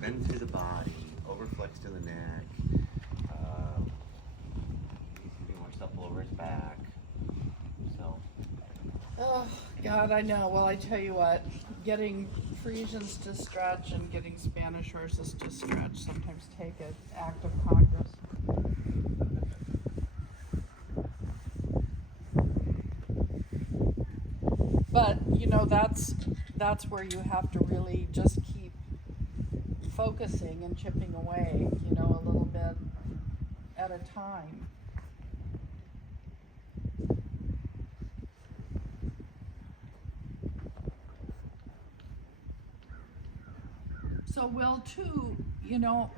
Bend through the body, overflex to the neck. He's getting more supple over his back. So. Oh, God, I know. Well, I tell you what, getting Frisians to stretch and getting Spanish horses to stretch sometimes take an act of Congress. But, you know, that's where you have to really just keep focusing and chipping away, you know, a little bit at a time. So, Will, too, you know,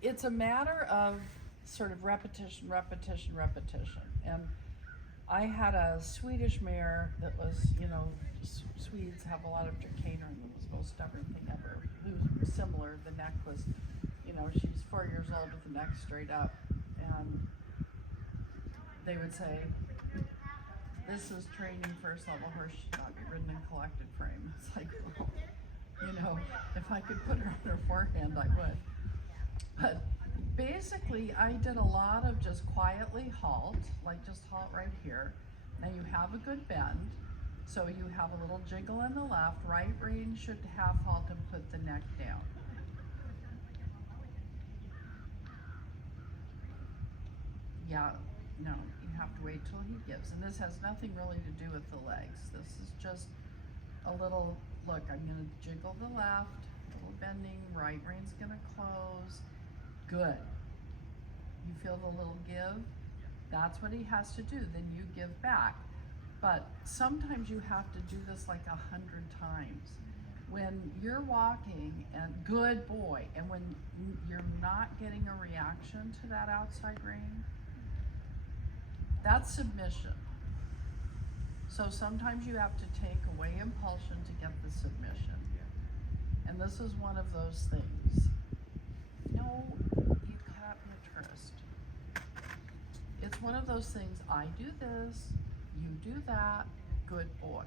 it's a matter of sort of repetition, repetition, repetition. And I had a Swedish mare that was, you know, Swedes have a lot of chicanery, and it was the most stubborn thing ever. It was similar. The neck was, you know, she was 4 years old with the neck straight up. And they would say, this is training first level horse, should not be ridden in collected frame. It's like, well, you know, if I could put her on her forehand, I would. But basically, I did a lot of just quietly halt, like just halt right here. Now you have a good bend, so you have a little jiggle in the left. Right rein should half halt and put the neck down. Yeah, no, you have to wait till he gives. And this has nothing really to do with the legs. This is just a little, look, I'm gonna jiggle the left, a little bending, right rein's gonna close. Good. You feel the little give? That's what he has to do. Then you give back. But sometimes you have to do this like 100 times. When you're walking, and good boy, and when you're not getting a reaction to that outside rein, that's submission. So sometimes you have to take away impulsion to get the submission. And this is one of those things. No, you caught me a tourist. It's one of those things, I do this, you do that, good boy.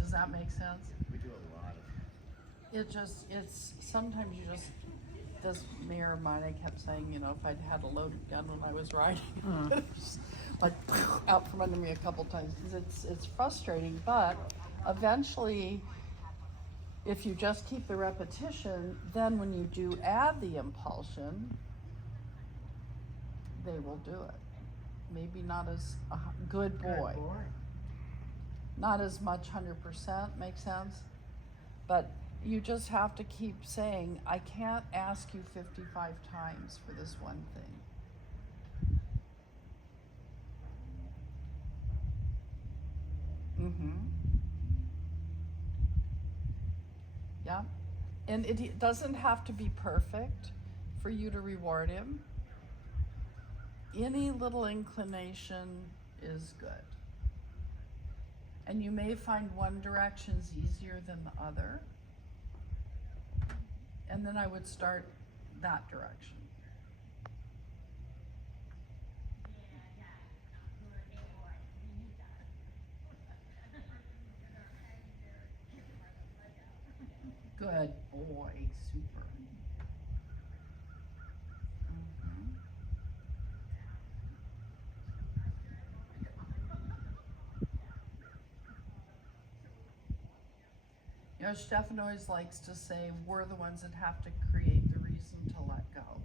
Does that make sense? We do a lot of It's, sometimes you just, this mare of mine, I kept saying, you know, if I'd had a loaded gun when I was riding, like out from under me a couple times, because it's frustrating, but eventually, if you just keep the repetition, then when you do add the impulsion, they will do it. Maybe not as a good boy. Not as much 100%, makes sense? But you just have to keep saying, I can't ask you 55 times for this one thing. Yeah. And it doesn't have to be perfect for you to reward him. Any little inclination is good. And you may find one direction's easier than the other. And then I would start that direction. Good boy, super. You know, Stefan always likes to say, we're the ones that have to create the reason to let go.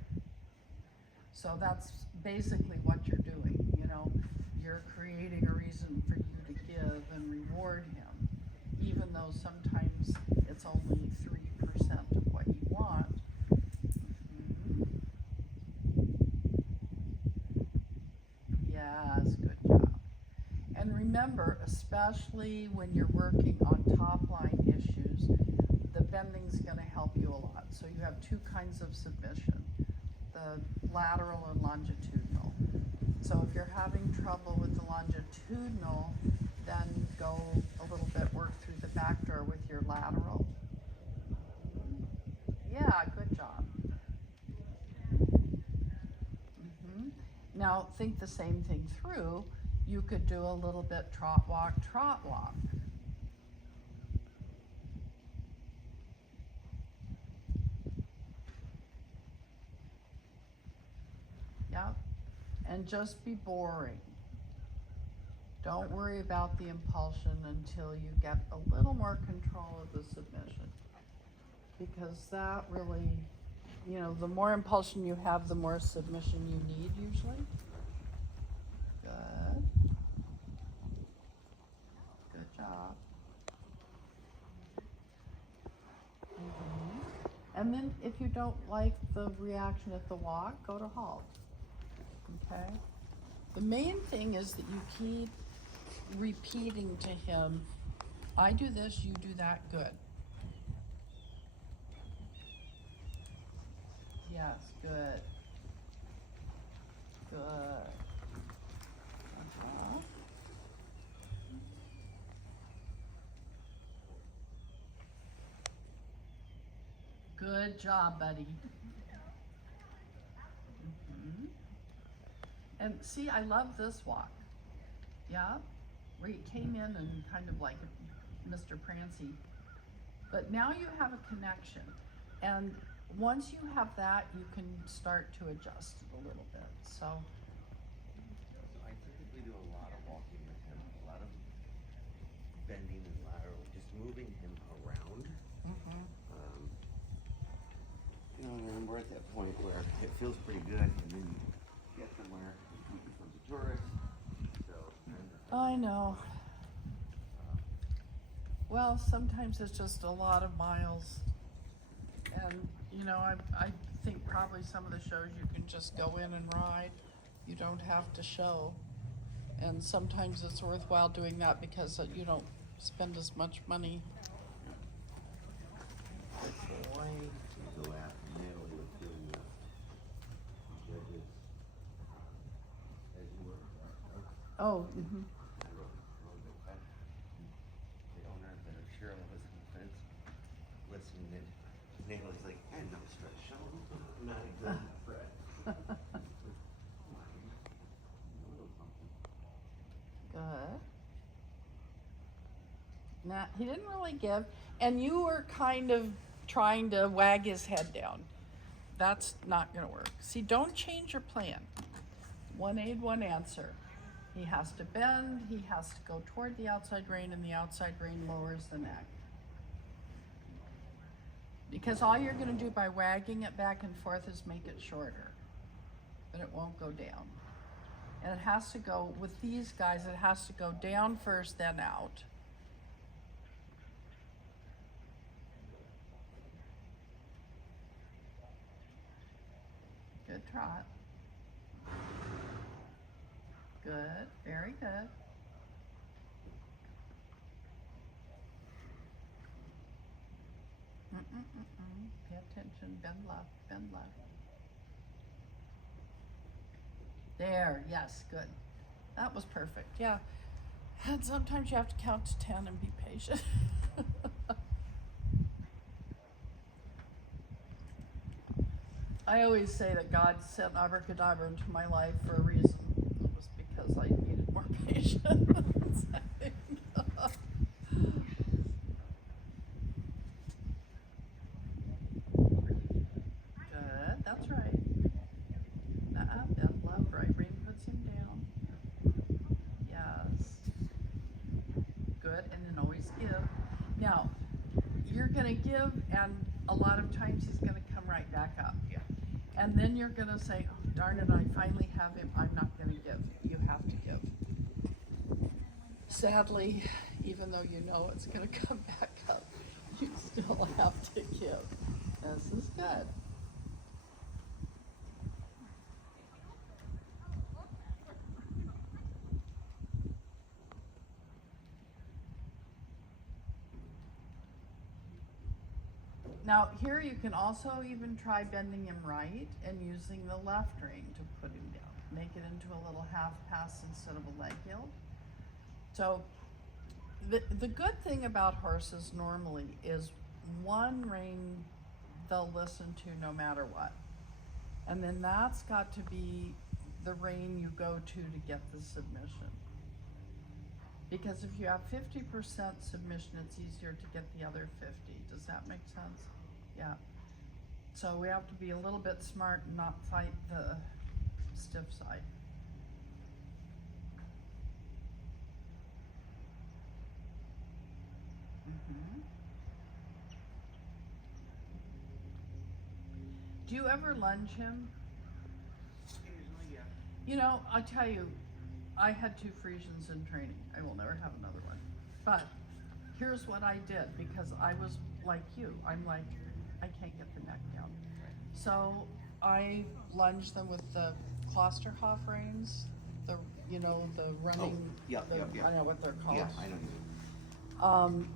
So that's basically what you're doing, you know. You're creating a reason for you to give and reward him, even though sometimes it's only 3% of what you want. Yes, good job. And remember, especially when you're working on top line issues, the bending's going to help you a lot. So you have two kinds of submission, the lateral and longitudinal. So if you're having trouble with the longitudinal, then go a little bit, work through the back door with your lateral. Yeah, good job. Now think the same thing through. You could do a little bit trot walk, trot walk. and just be boring. Don't worry about the impulsion until you get a little more control of the submission. Because that really, you know, the more impulsion you have, the more submission you need usually. Good. Good job. And then if you don't like the reaction at the walk, go to halt. Okay? The main thing is that you keep repeating to him, I do this, you do that, good. Yes, good. Good. Good job, buddy. And see, I love this walk. Yeah? Where you came in and kind of like Mr. Prancy. But now you have a connection. And once you have that, you can start to adjust it a little bit. So I typically do a lot of walking with him, a lot of bending and lateral, just moving him around. You know, and we're at that point where it feels pretty good, and then you get somewhere, he becomes a tourist. So I know. Well, sometimes it's just a lot of miles. And, you know, I think probably some of the shows you can just go in and ride. You don't have to show. And sometimes it's worthwhile doing that because you don't spend as much money. the last Natalie was doing the judges as you were. Oh, I wrote the question. The owner of the Cheryl was on the fence listening in. Natalie's like, I had no stress, Sean. I'm not a good Fred. Good. Now, he didn't really give, and you were kind of trying to wag his head down. That's not going to work. See, don't change your plan. One aid, one answer. He has to bend, he has to go toward the outside rein, and the outside rein lowers the neck. Because all you're going to do by wagging it back and forth is make it shorter, but it won't go down. And it has to go, with these guys, it has to go down first, then out. Good trot. Good, very good. Pay attention, bend left, bend left. There, yes, good. That was perfect, yeah. And sometimes you have to count to 10 and be patient. I always say that God sent abracadabra into my life for a reason. It was because I needed more patience. Good, that's right. Bend left, right rein puts him down. Yes. Good, and then always give. Now, you're gonna give, and a lot of times he's gonna come right back up. Yeah. And then you're gonna say, oh, darn it, I finally have him, I'm not gonna give. You have to give. Sadly, even though you know it's gonna come back up, you still have to give. This is good. Now here you can also even try bending him right and using the left rein to put him down. Make it into a little half pass instead of a leg yield. So the good thing about horses normally is one rein they'll listen to no matter what. And then that's got to be the rein you go to get the submission. Because if you have 50% submission, it's easier to get the other 50. Does that make sense? Yeah. So we have to be a little bit smart and not fight the stiff side. Mhm. Do you ever lunge him? Occasionally, yeah. You know, I tell you, I had 2 Frisians in training. I will never have another one. But here's what I did because I was like you. I'm like, I can't get the neck down. So I lunged them with the Klosterhoff reins, the the running. yeah, the, yeah, yeah. I don't know what they're called. Yeah, I know you.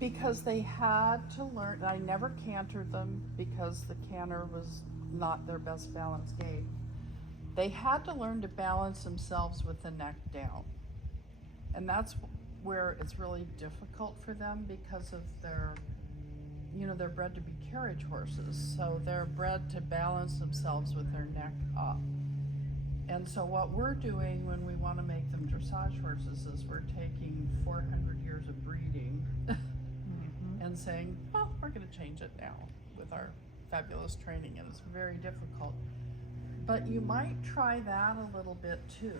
Because they had to learn. I never cantered them because the canter was not their best balance gait. They had to learn to balance themselves with the neck down. And that's where it's really difficult for them because of their, they're bred to be carriage horses. So they're bred to balance themselves with their neck up. And so what we're doing when we want to make them dressage horses is we're taking 400 years of breeding and saying, well, we're going to change it now with our fabulous training, and it's very difficult. But you might try that a little bit too,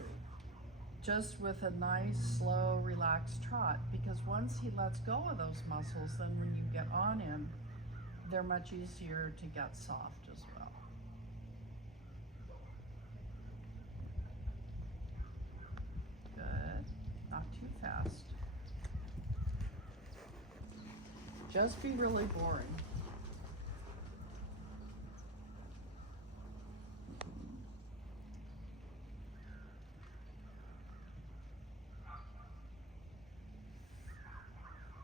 just with a nice, slow, relaxed trot, because once he lets go of those muscles, then when you get on him, they're much easier to get soft as well. Good. Not too fast. Just be really boring.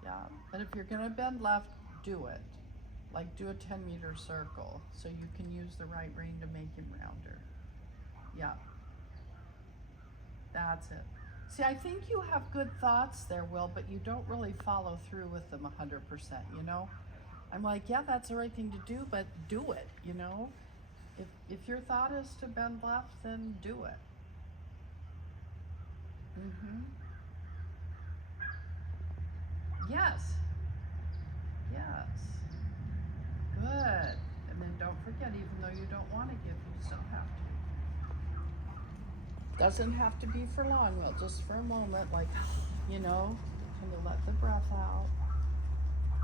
Yeah, but if you're gonna bend left, do it. Like do a 10-meter circle so you can use the right rein to make him rounder. Yeah. That's it. See, I think you have good thoughts there, Will, but you don't really follow through with them 100%, you know? I'm like, yeah, that's the right thing to do, but do it, you know? If your thought is to bend left, then do it. Mm-hmm. Yes. Yes. Good. And then don't forget, even though you don't want to give, you still have to. Doesn't have to be for long, well, just for a moment, like, kind of let the breath out.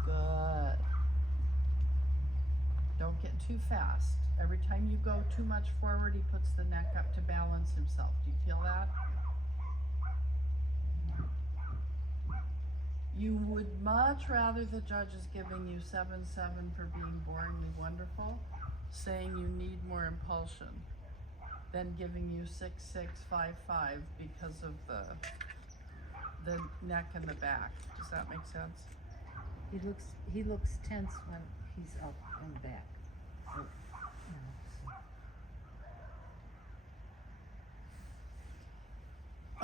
Good. Don't get too fast. Every time you go too much forward, he puts the neck up to balance himself. Do you feel that? You would much rather the judge is giving you 7-7 for being boringly wonderful, saying you need more impulsion, than giving you 6-6, 5-5 because of the neck and the back. Does that make sense? He looks tense when he's up and back.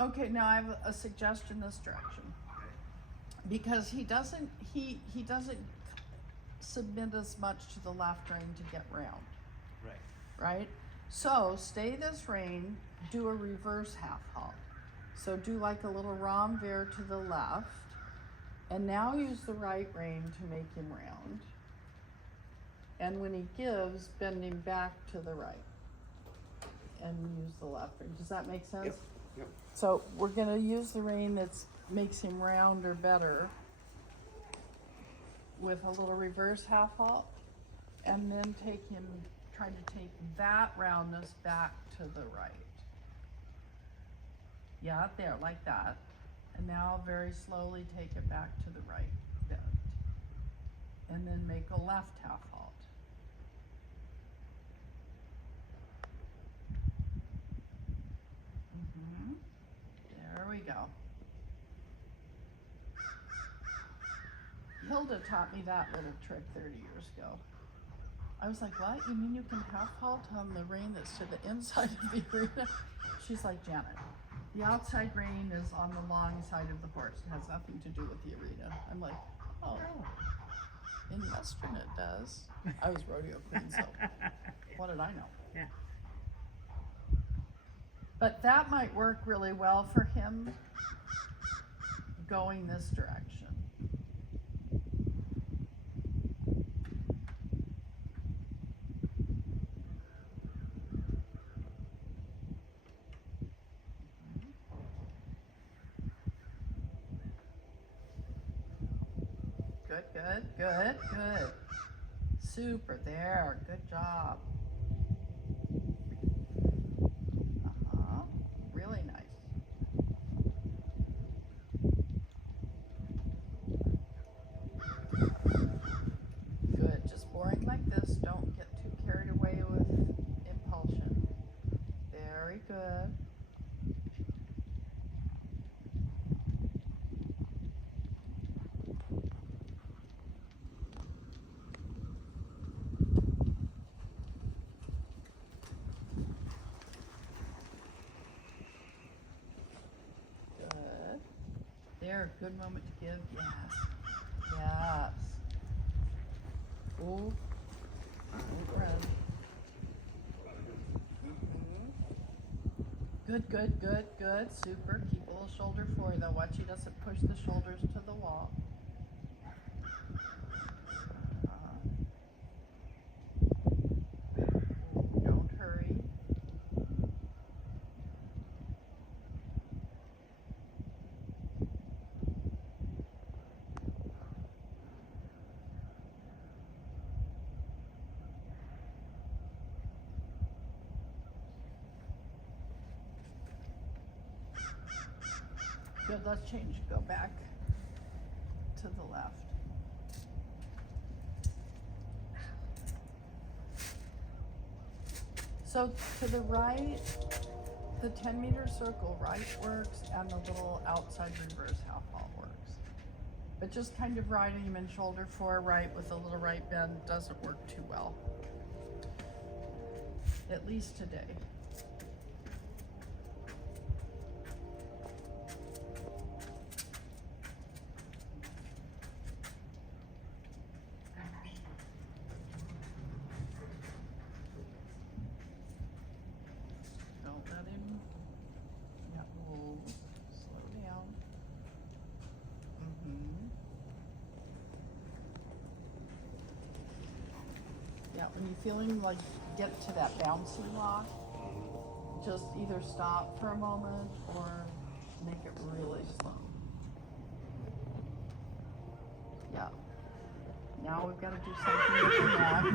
Okay, now I have a suggestion this direction. Because he doesn't submit as much to the left rein to get round. Right? So stay this rein, do a reverse half halt. So do like a little renvers to the left, and now use the right rein to make him round. And when he gives, bend him back to the right. And use the left rein. Does that make sense? Yep. So we're gonna use the rein that makes him round or better with a little reverse half halt, and then try to take that roundness back to the right. Yeah, there, like that. And now very slowly take it back to the right bend. And then make a left half halt. There we go. Hilda taught me that little trick 30 years ago. I was like, what? You mean you can half halt on the rein that's to the inside of the arena? She's like, Janet, the outside rein is on the long side of the horse. It has nothing to do with the arena. I'm like, oh, in Western it does. I was rodeo queen, so what did I know? Yeah. But that might work really well for him going this direction. good, good, good, good. Super, there, good job. Uh-huh, really nice. Good, just boring like this. Don't get too carried away with impulsion. Very good. Good. There, good moment to give. Yes. Yes. Ooh. Deep breath. Good, good, good, good. Super. Keep a little shoulder forward though. Watch he doesn't push the shoulders to the wall. Don't hurry. Good, let's change. Go back to the left. So to the right, the 10-meter circle right works and the little outside reverse half halt works. But just kind of riding him in shoulder forward right with a little right bend doesn't work too well. At least today. Don't let him, yeah, hold, slow down. Yeah, when you feel him like get to that bouncy walk, just either stop for a moment or make it really slow. Yeah. Now we've got to do something with the neck.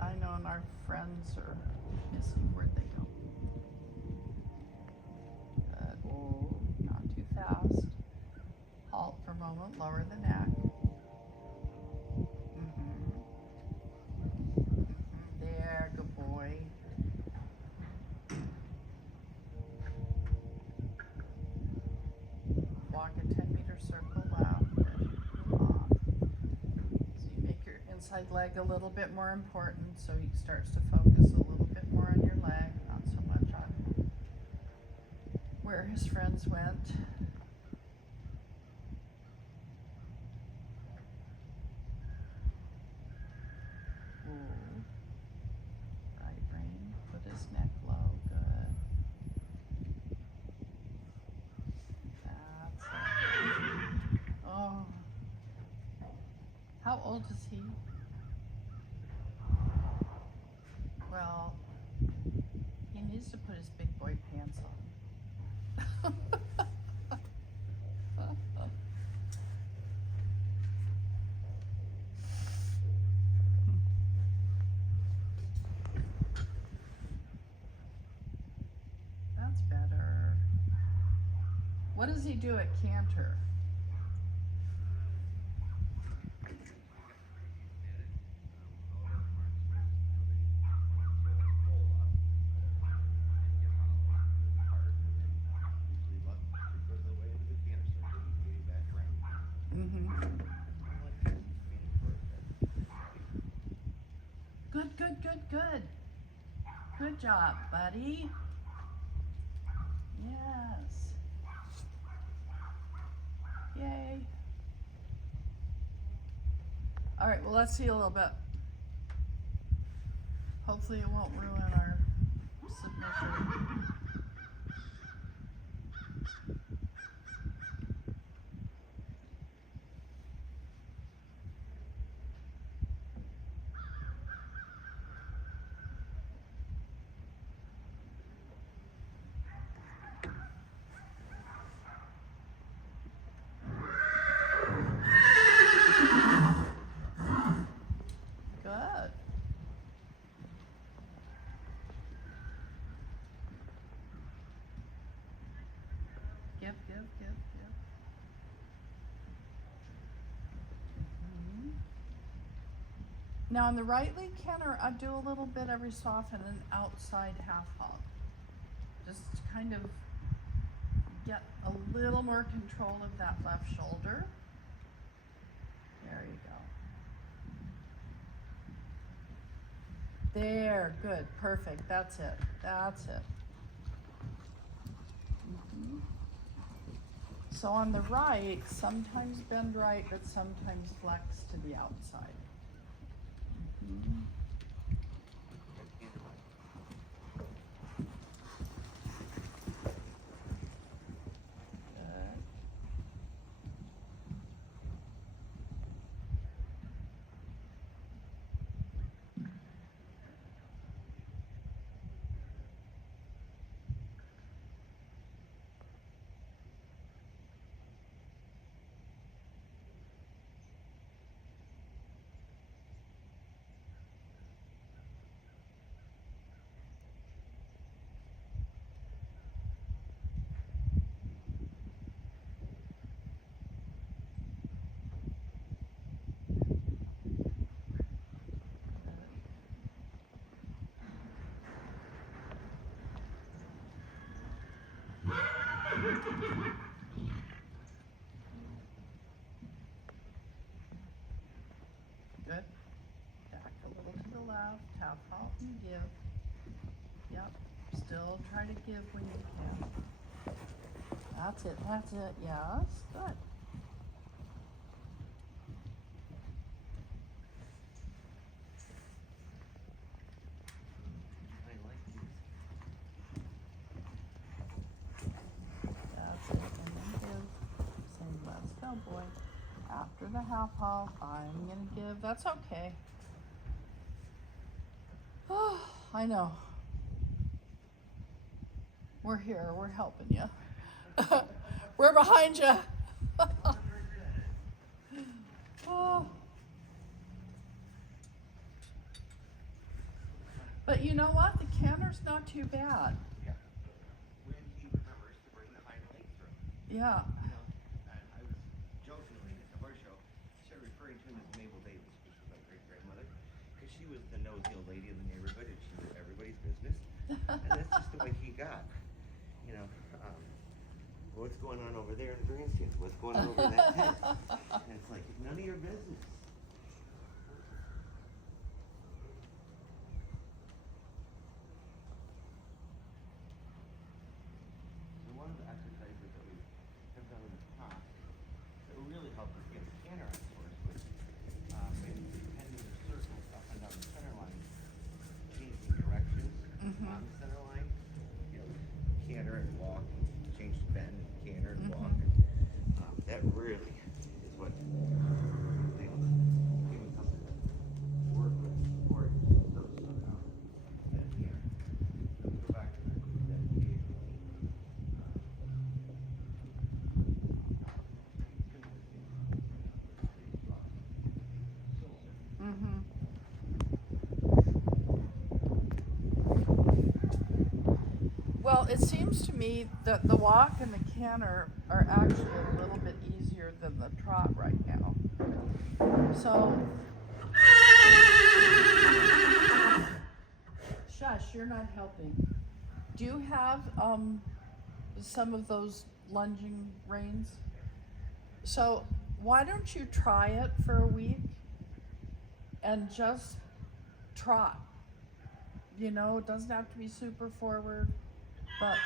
I know, and our friends are missing. Where'd they go? Good. Oh, not too fast. Halt for a moment. Lower the neck. There, good boy. Walk a 10-meter circle left as you move off. So you make your inside leg a little bit more important, so he starts to focus a little bit more on your leg, not so much on where his friends went. Ooh. Right rein, put his neck low, good. That's it. Oh. How old is he? Well, he needs to put his big boy pants on. That's better. What does he do at canter? Good, good, good, good. Good job, buddy. Yes. Yay. All right, well, let's see a little bit. Hopefully it won't ruin our submission. give. Mhm. Now on the right leg canter, I do a little bit every so often, an outside half hop. Just to kind of get a little more control of that left shoulder. There you go. There, good, perfect, that's it, that's it. Mhm. So on the right, sometimes bend right, but sometimes flex to the outside. Mhm. Good. Good. Back a little to the left, half halt and give. Yep, still try to give when you can. That's it, yes, good. I like these. That's it, and then give. Say, let's go, boy. After the half halt, I'm gonna give. That's okay. Oh, I know. We're here, we're helping you. We're behind you. Oh. But you know what? The canter's not too bad. Yeah. When he remembers to bring the hind leg through. Yeah. You know, and I was jokingly at the horse show, started referring to him as Mabel Davis, which was my great-grandmother, because she was the nosy old lady in the neighborhood, and she knew everybody's business. And that's just the way he got. You know, what's going on over there in the grandstands? What's going on over in that tent? And it's like, none of your business. So one of the exercises that we have done in the past that really helped us get a canter on course was maybe pending the circles up and down the center line, changing directions on the center line. You know, canter and walk, change to bend, canter and walk. And, that really is what they giving something to work with or those that here. Go back to that PA. Mm-hmm. Well, it seems to me that the walk and the canter are actually a little bit easier than the trot right now. So, shush, you're not helping. Do you have some of those lunging reins? So, why don't you try it for a week and just trot? You know, it doesn't have to be super forward. But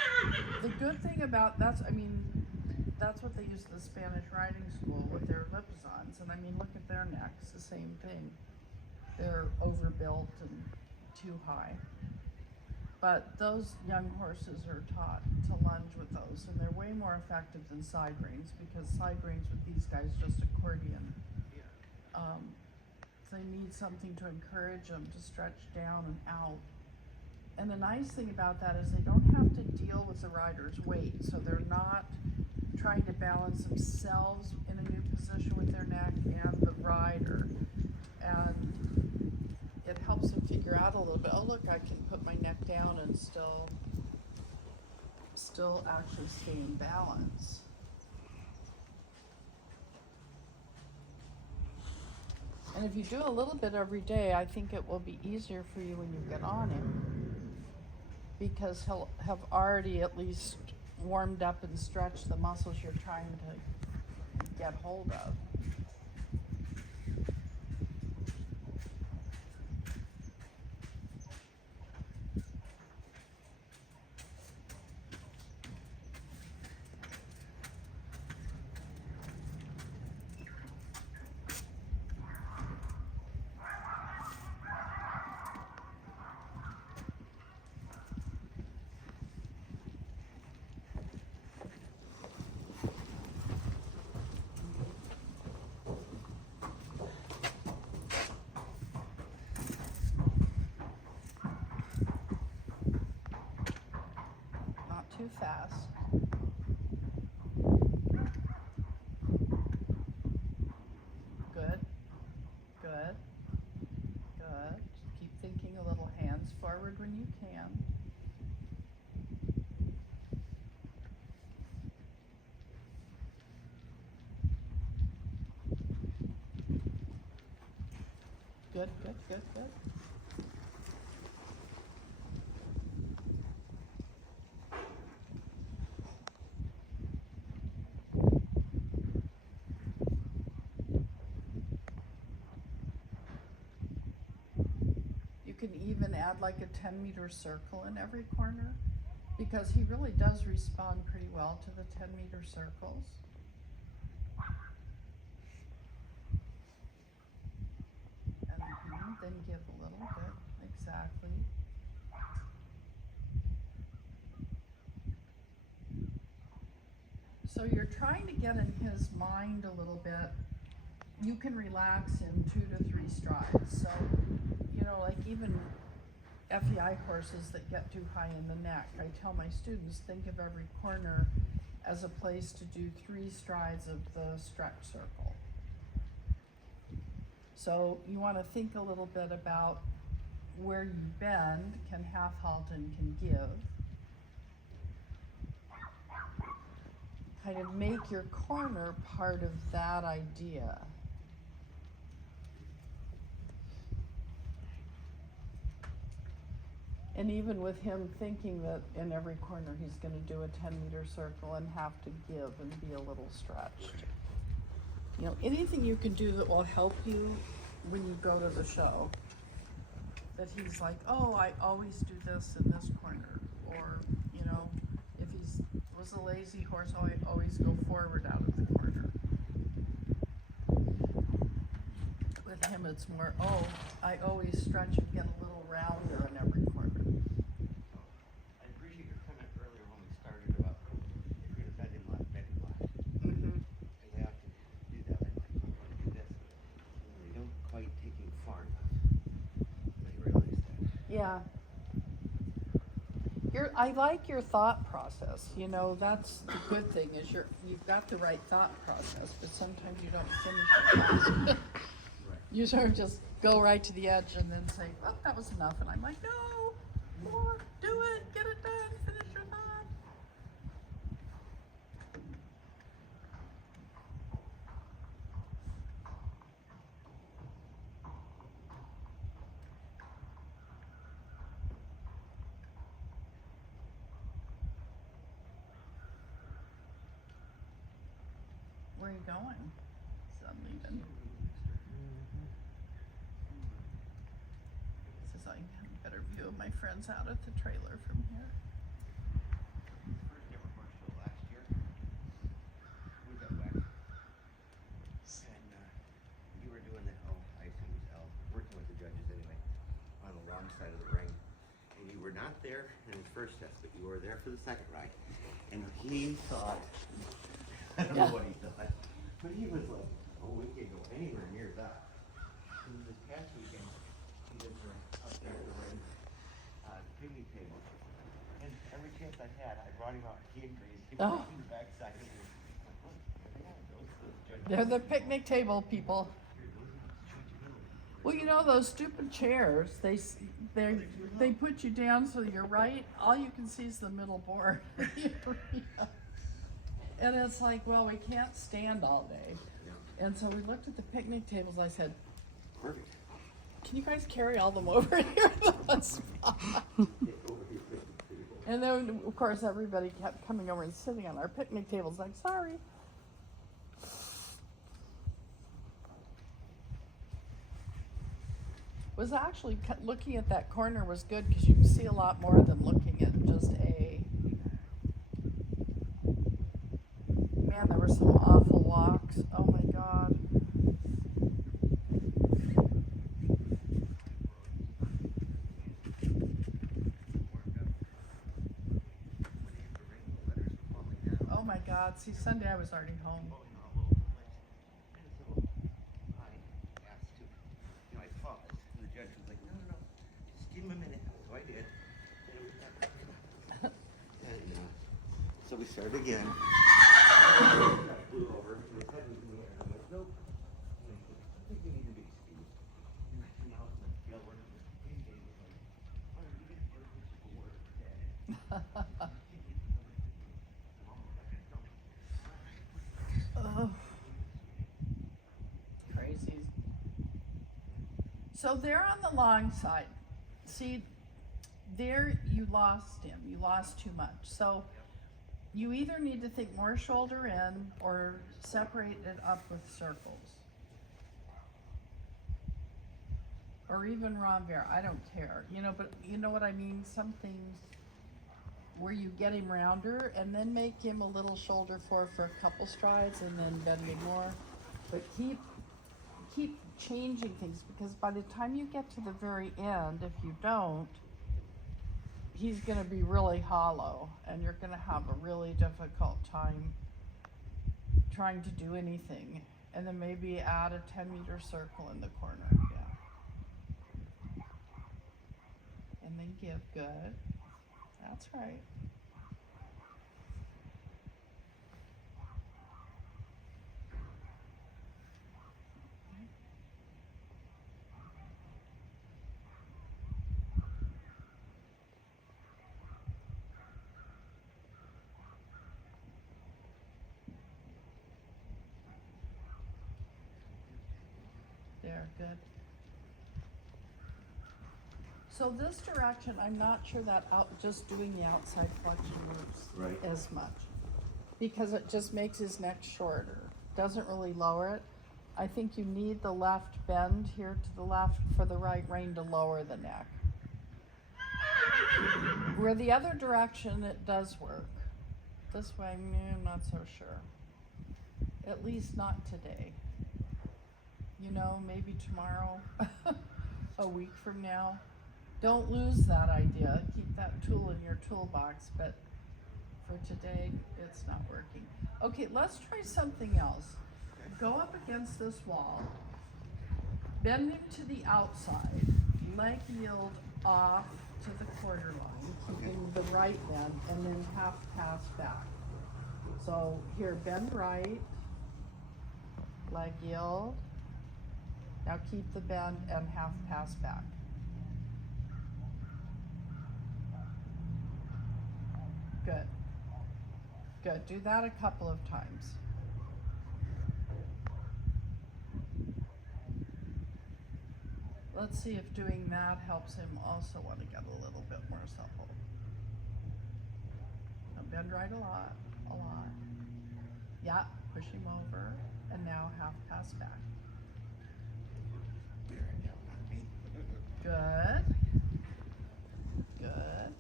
the good thing about that's what they use at the Spanish riding school with their lipizzans. And I mean, look at their necks, the same thing. They're overbuilt and too high. But those young horses are taught to lunge with those, and they're way more effective than side reins, because side reins with these guys just accordion. They need something to encourage them to stretch down and out. And the nice thing about that is they don't have to deal with the rider's weight, so they're not trying to balance themselves in a new position with their neck and the rider. And it helps them figure out a little bit, oh look, I can put my neck down and still actually stay in balance. And if you do a little bit every day, I think it will be easier for you when you get on him. Because he'll have already at least warmed up and stretched the muscles you're trying to get hold of. Not too fast. Good, good, good. Just keep thinking a little hands forward when you can. Good, good, good, good. You can even add like a 10-meter circle in every corner because he really does respond pretty well to the 10-meter circles. And then give a little bit, exactly. So you're trying to get in his mind a little bit. You can relax in 2 to 3 strides. So, you know, like even FEI horses that get too high in the neck, I tell my students, think of every corner as a place to do 3 strides of the stretch circle. So you want to think a little bit about where you bend, can half halt and can give. Kind of make your corner part of that idea. And even with him thinking that in every corner he's going to do a 10-meter circle and have to give and be a little stretched. You know, anything you can do that will help you when you go to the show. That he's like, oh, I always do this in this corner. Or, you know, if he's was a lazy horse, I always go forward out of the corner. With him, it's more, oh, I always stretch and get a little rounder in every corner. I appreciate your comment earlier when we started about if you're gonna bend him left, bend him left. Mm-hmm. Because I often do that. I want to do this, and they don't quite take you far enough. I realize that. Yeah. I like your thought process. You know, that's the good thing is you've got the right thought process, but sometimes you don't finish it. Right. You sort of just go right to the edge and then say, "Oh, that was enough," and I'm like, "No, more, do it, get it done, finish your thought." Where are you going? So I'm leaving. Says I can have a better view of my friends out at the trailer from here. First ever horse show last year. We got whacked. And you were doing the L, I assume it was L, working with the judges anyway, on the wrong side of the ring. And you were not there in his first test, but you were there for the second ride. And he thought, I don't know what he thought, but he was like, oh, we can't go anywhere near that. And this past weekend, he did her up there at the ring, picnic table. And every chance I had, I brought him out, he agreed, he Oh. put him backside of me. Like, look, those judges. They're the picnic table people. Well, you know those stupid chairs. They put you down so you're right. All you can see is the middle board. And it's like, well, we can't stand all day. And so we looked at the picnic tables. I said, Perfect. Can you guys carry all them over here to the spot? And then, of course, everybody kept coming over and sitting on our picnic tables like, sorry. Was actually, looking at that corner was good because you can see a lot more than looking at just A. Man, there were some awful walks. Oh my God. Oh my God. See, Sunday I was already home. I paused, and the judge was like, no, just give him a minute. So I did. And so we started again. Flew over, and his head was in the air. I'm like, nope. I think we need to be excused. And I came out, and the jail warden was like, oh, you get first score today. Oh. Crazy. So they're on the long side. See, there you lost him. You lost too much. So you either need to think more shoulder in or separate it up with circles. Or even renvers. I don't care. But you know what I mean? Some things where you get him rounder and then make him a little shoulder for a couple strides and then bend him more. But keep changing things, because by the time you get to the very end, if you don't, he's going to be really hollow and you're going to have a really difficult time trying to do anything. And then maybe add a 10-meter circle in the corner. Yeah. And then give. Good. That's right. There, good. So this direction, I'm not sure that just doing the outside flexion works Right. as much, because it just makes his neck shorter. Doesn't really lower it. I think you need the left bend here to the left for the right rein to lower the neck. Where the other direction, it does work. This way, I'm not so sure. At least not today. Maybe tomorrow, a week from now. Don't lose that idea. Keep that tool in your toolbox, but for today, it's not working. Okay, let's try something else. Go up against this wall, bend him to the outside, leg yield off to the quarter line, keeping the right bend, and then half pass back. So here, bend right, leg yield. Now keep the bend and half pass back. Good. Good. Do that a couple of times. Let's see if doing that helps him also want to get a little bit more supple. Now bend right a lot. Yeah, push him over, and now half pass back. Good. Good.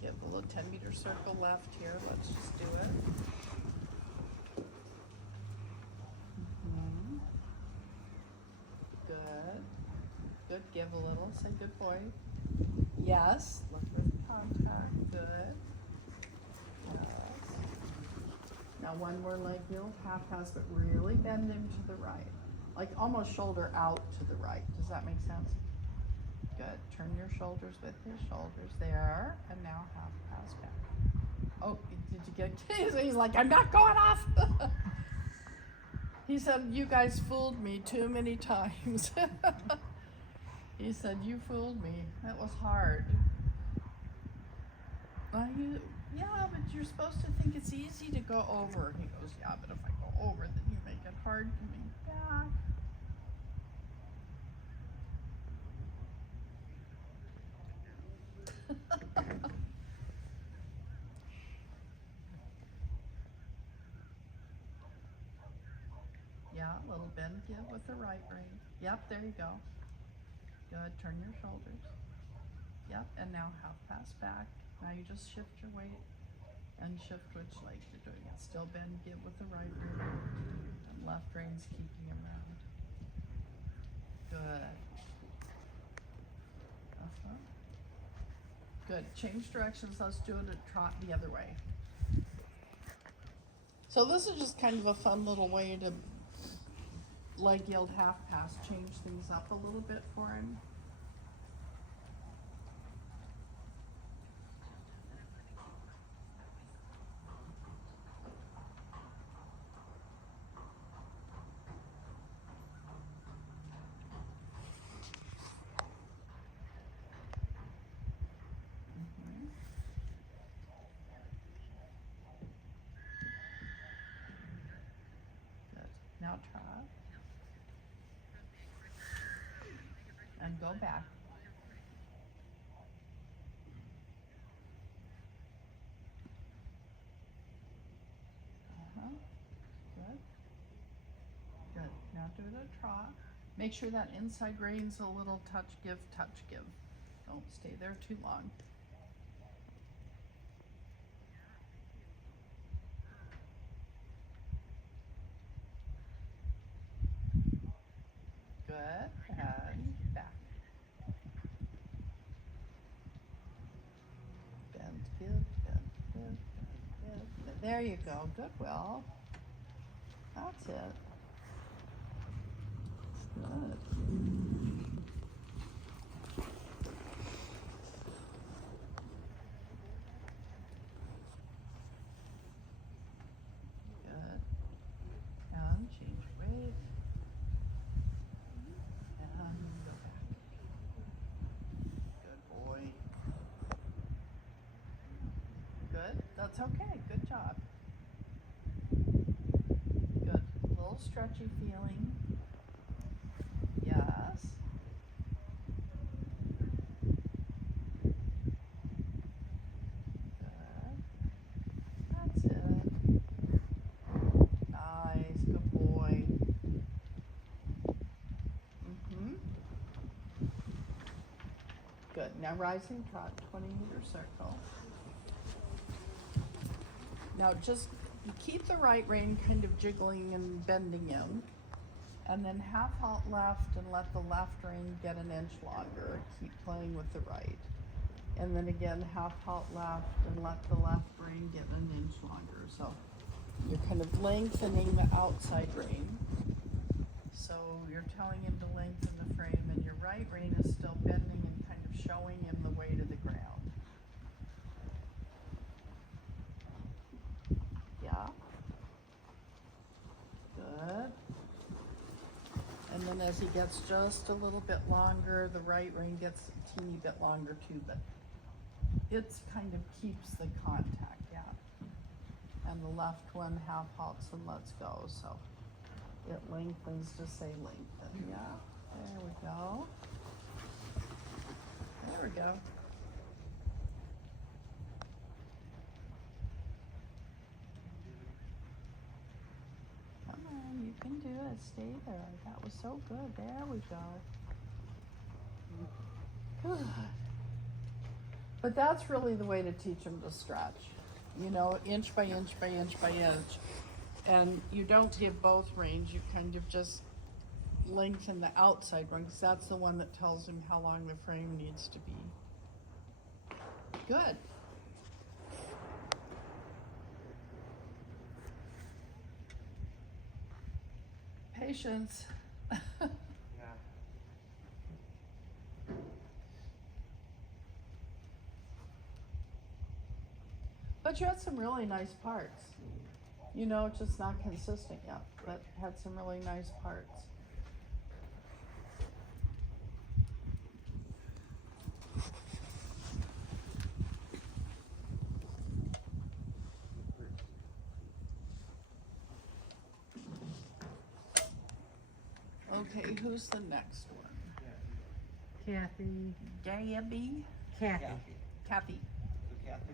Give a little 10-meter circle left here. Let's just do it. Good. Good. Give a little. Say good boy. Yes. Look for the contact. Good. Yes. Now one more leg yield, half pass, but really bend him to the right. Like almost shoulder out to the right. Does that make sense? Good. Turn your shoulders with his shoulders there. And now half pass back. Oh, did you get He's like, I'm not going off. He said, you guys fooled me too many times. He said, you fooled me. That was hard. Yeah, but you're supposed to think it's easy to go over. He goes, yeah, but if I go over, then you make it hard coming back. little bend give with the right rein. Yep, there you go. Good, turn your shoulders. Yep, and now half pass back. Now you just shift your weight and shift which leg you're doing it. Still bend give with the right rein. And left rein's keeping him round. Good. Good. Change directions. Let's do it a trot the other way. So this is just kind of a fun little way to leg yield half pass, change things up a little bit for him. Now trot. And go back. Good. Good. Now do the trot. Make sure that inside rein's a little touch give, touch give. Don't stay there too long. Good, and back. Bend, give, bend, give, bend, give. There you go, good, Will. That's it. Good. Good. And change weight. And go back. Good boy. Good. That's okay. Good job. Good. A little stretchy feeling. Yes. Good. That's it. Nice. Good boy. Good. Now rising trot, 20-meter circle. Now just keep the right rein kind of jiggling and bending in. And then half halt left and let the left rein get an inch longer. Keep playing with the right. And then again, half halt left and let the left rein get an inch longer. So you're kind of lengthening the outside rein. So you're telling him to lengthen the frame, and your right rein is still bending and kind of showing him the way to the ground. Yeah. Good. And then as he gets just a little bit longer, the right rein gets a teeny bit longer too, but it's kind of keeps the contact, yeah. And the left one half halts and lets go, so it lengthens to say lengthen, yeah. There we go. There we go. Come on, you can do it. Stay there. That was so good. There we go. Good. But that's really the way to teach them to stretch. You know, inch by inch by inch by inch. And you don't give both reins. You kind of just lengthen the outside one, because that's the one that tells him how long the frame needs to be. Good. Patience. Yeah. But you had some really nice parts. You know, just not consistent yet, but had some really nice parts. Okay, who's the next one? Kathy. Gabby? Kathy. Kathy. Kathy. So Kathy